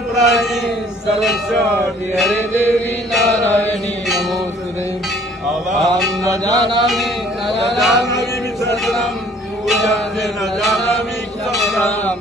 प्राणी सर्वस्वी हरे देवी नारायणी नमोस्तुते। अहं न जानामि विसर्जनं पूजां न जानामि क्षमतां